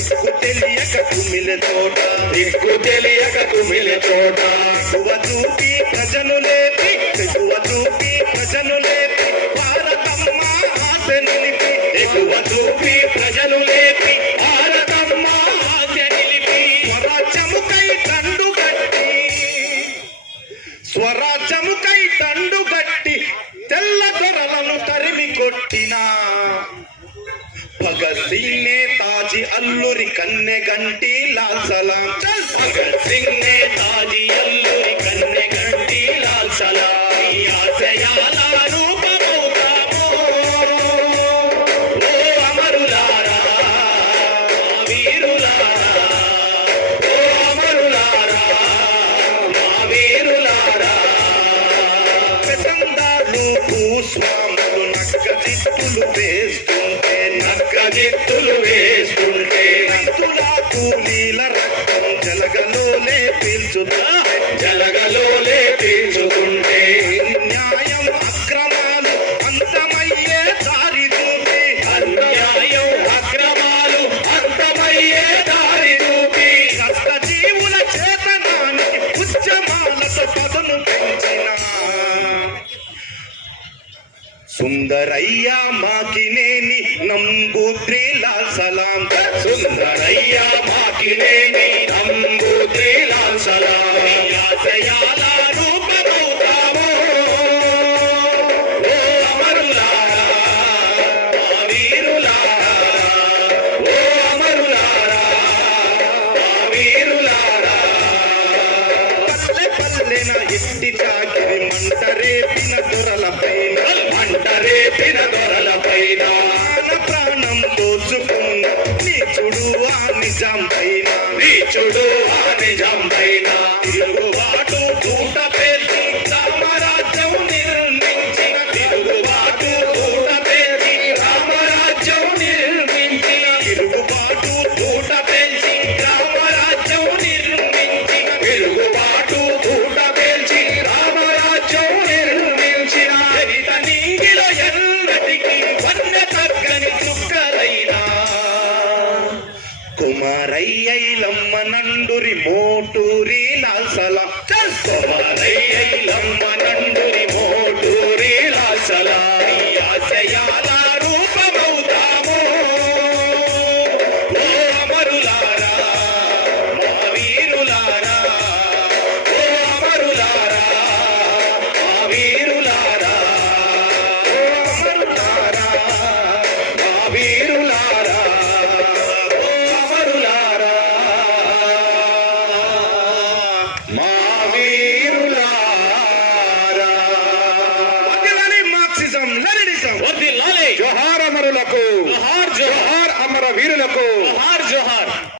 తెలియక కుమిల చోట దిక్కు తెలియక కుమిలి చోట యువ చూపి ప్రజలు లేపి యువ చూపి ప్రజలు లేపి భారతమ్మ ఆశ నిలిపి ఎగువ చూపి ప్రజలు లేపి భారతమ్మ ఆశ నిలిపి స్వరాజ్యముకై తండు గట్టి స్వరాజ్యముకై తండు గట్టి తెల్ల దొరలను తరిమి కొట్టినా. భగత్ సింగ్ నేతాజీ అల్లురి కన్నె గంటి లాల్ సలాం. భగత్ సింగ్ నే తాజీ అల్లూరి కన్నె గంటి లాల్ సలాం. ఈ నక్క వేస్తుంటే కూలీల రక్తం జలగలోనే పీల్చుతా. జలగలోనే పీల్చు సుందరయ్య మాకినేని నంబూద్రిల సలాం. సుందరయ్య మాకినేని నంబూద్రిలాల్ సలాం. ఎట్టి చాకిరి మంట రేపిన దొరల పైన మంట రేపిన దొరల పైన ప్రాణ ప్రాణం దోచుకున్న నీచుడు ఆ నిజం పైన. నీచుడు ఆ నిజం పైన. కుమారయ్యమ్మ నండురి మోటూరి లాల్సల కుమారయ్యమ్మ వదిలాలి జోహార్ అమరులకు జోహార్ అమర వీరులకు